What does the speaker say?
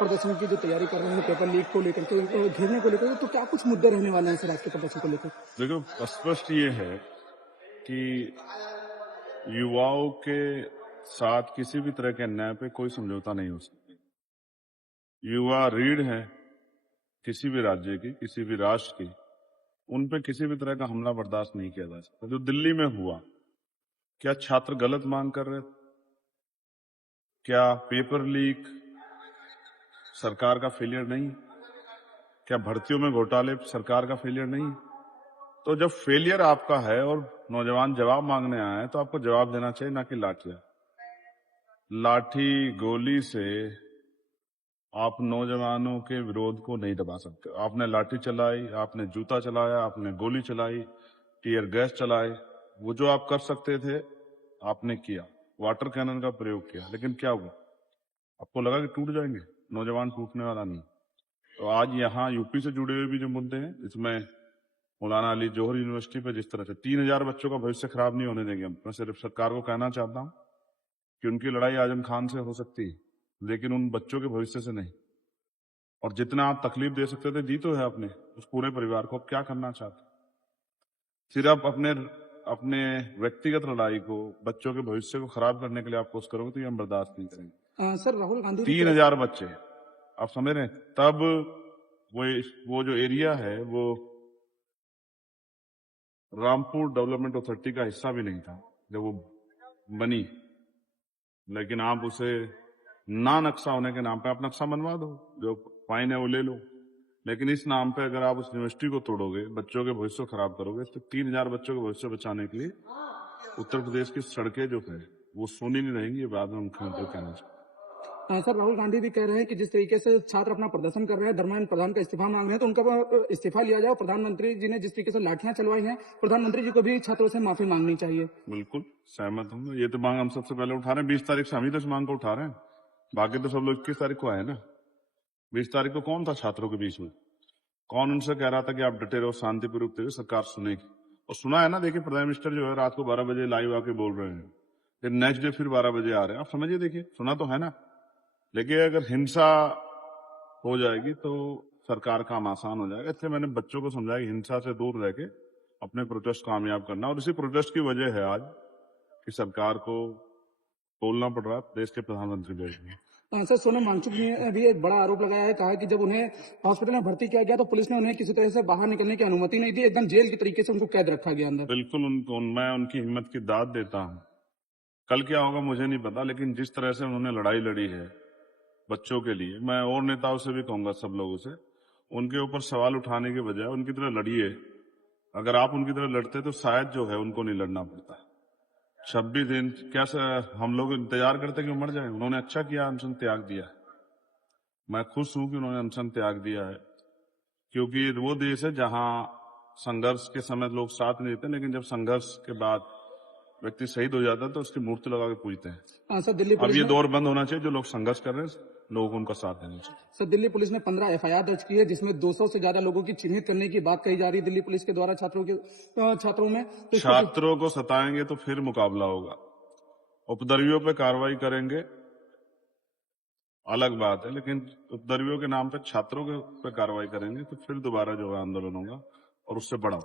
प्रदर्शन की जो तैयारी कर रहे हैं पेपर लीक को लेकर के घेरने को लेकर, तो क्या कुछ मुद्दे रहने वाले हैं सर आज के प्रदर्शन को लेकर? देखो, स्पष्ट ये है कि युवाओं के साथ किसी भी तरह के अन्याय पे कोई समझौता नहीं हो सकती। युवा रीढ़ है किसी भी राज्य की, किसी भी राष्ट्र की। उन पे किसी भी तरह का हमला बर्दाश्त नहीं किया जा सकता। जो दिल्ली में हुआ, क्या छात्र गलत मांग कर रहे थे? क्या पेपर लीक सरकार का फेलियर नहीं? क्या भर्तियों में घोटाले सरकार का फेलियर नहीं? तो जब फेलियर आपका है और नौजवान जवाब मांगने आए हैं, तो आपको जवाब देना चाहिए, ना कि लाठियां। लाठी गोली से आप नौजवानों के विरोध को नहीं दबा सकते। आपने लाठी चलाई, आपने जूता चलाया, आपने गोली चलाई, टीयर गैस चलाए, वो जो आप कर सकते थे आपने किया। वाटर कैनन का प्रयोग किया, लेकिन क्या हुआ? आपको लगा कि टूट जाएंगे? नौजवान टूटने वाला नहीं। तो आज यहाँ यूपी से जुड़े हुए भी जो मुद्दे हैं, इसमें मौलाना अली जौहर यूनिवर्सिटी पे जिस तरह से 3000 बच्चों का भविष्य खराब नहीं होने देंगे हम। मैं सिर्फ सरकार को कहना चाहता हूं कि उनकी लड़ाई आजम खान से हो सकती है, लेकिन उन बच्चों के भविष्य से नहीं। और जितना आप तकलीफ दे सकते थे दी तो है आपने उस पूरे परिवार को। अब क्या करना चाहते? सिर्फ अपने व्यक्तिगत लड़ाई को, बच्चों के भविष्य को खराब करने के लिए आप कोशिश करोगे तो ये हम बर्दाश्त नहीं करेंगे। सर राहुल गांधी 3000 बच्चे, आप समझ रहे हैं? तब वो जो एरिया है वो रामपुर डेवलपमेंट अथॉरिटी का हिस्सा भी नहीं था जब वो बनी, लेकिन आप उसे ना नक्शा होने के नाम पे आप नक्शा बनवा दो, जो फाइन है वो ले लो। लेकिन इस नाम पे अगर आप उस यूनिवर्सिटी को तोड़ोगे, बच्चों के भविष्य को खराब करोगे, तो 3000 बच्चों के भविष्य बचाने के लिए उत्तर प्रदेश की सड़कें जो है वो सोनी नहीं रहेंगी। ये बात में मुख्यमंत्री कहना चाहिए। सर राहुल गांधी भी कह रहे हैं कि जिस तरीके से छात्र अपना प्रदर्शन कर रहे हैं, धर्मेंद्र प्रधान का इस्तीफा मांग रहे हैं, तो उनका इस्तीफा लिया जाए। प्रधानमंत्री जी ने जिस तरीके से लाठियां चलवाई हैं, प्रधानमंत्री जी को भी छात्रों से माफी मांगनी चाहिए। बिल्कुल सहमत हूँ। ये तो मांग हम सबसे पहले उठा रहे हैं। 20 तारीख से हम ही तो इस मांग को उठा रहे हैं। बाकी तो सब लोग 21 तारीख को आए ना। 20 तारीख को कौन था छात्रों के बीच में? कौन उनसे कह रहा था कि आप डटे रहो, शांतिपूर्वक थे? सरकार सुनेगी। और सुना है ना। देखिए, प्राइम मिनिस्टर जो है रात को 12 बजे लाइव आके बोल रहे हैं, फिर नेक्स्ट डे फिर 12 बजे आ रहे हैं। आप समझिए, देखिए, सुना तो है ना। लेकिन अगर हिंसा हो जाएगी तो सरकार काम आसान हो जाएगा। इसलिए मैंने बच्चों को समझाया कि हिंसा से दूर रह के अपने प्रोटेस्ट कामयाब करना। और इसी प्रोटेस्ट की वजह है आज कि सरकार को बोलना पड़ रहा है, देश के प्रधानमंत्री बोल रहे हैं। सर सोनम वांगचुक ने भी एक बड़ा आरोप लगाया है, कहा कि जब उन्हें हॉस्पिटल में भर्ती किया गया तो पुलिस ने उन्हें किसी तरह से बाहर निकलने की अनुमति नहीं दी, एकदम जेल की तरीके से उनको कैद रखा गया अंदर। बिल्कुल, मैं उनकी हिम्मत की दाद देता हूं। कल क्या होगा मुझे नहीं पता, लेकिन जिस तरह से उन्होंने लड़ाई लड़ी है बच्चों के लिए, मैं और नेताओं से भी कहूंगा, सब लोगों से, उनके ऊपर सवाल उठाने के बजाय उनकी तरह लड़िए। अगर आप उनकी तरह लड़ते तो शायद जो है उनको नहीं लड़ना पड़ता। 26 दिन कैसे हम लोग इंतजार करते कि वो मर जाए? उन्होंने अच्छा किया, अनशन त्याग दिया। मैं खुश हूं कि उन्होंने अनशन त्याग दिया है, क्योंकि वो देश है जहां संघर्ष के समय लोग साथ नहीं देते, लेकिन जब संघर्ष के बाद व्यक्ति शहीद हो जाता है तो उसकी मूर्ति लगा के पूजते हैं। सर दिल्ली अब पुलिस ये ने दौर बंद होना चाहिए। जो लोग संघर्ष कर रहे हैं, लोगों को उनका साथ देना चाहिए। सर दिल्ली पुलिस ने 15 एफआईआर दर्ज की है, जिसमें 200 से ज्यादा लोगों की चिन्हित करने की बात कही जा रही है दिल्ली पुलिस के द्वारा छात्रों में। तो छात्रों को सताएंगे तो फिर मुकाबला होगा। उपद्रवियों पे कार्रवाई करेंगे अलग बात है, लेकिन उपद्रवियों के नाम पे छात्रों के पे कार्रवाई करेंगे तो फिर दोबारा जो है आंदोलन होगा और उससे बड़ा।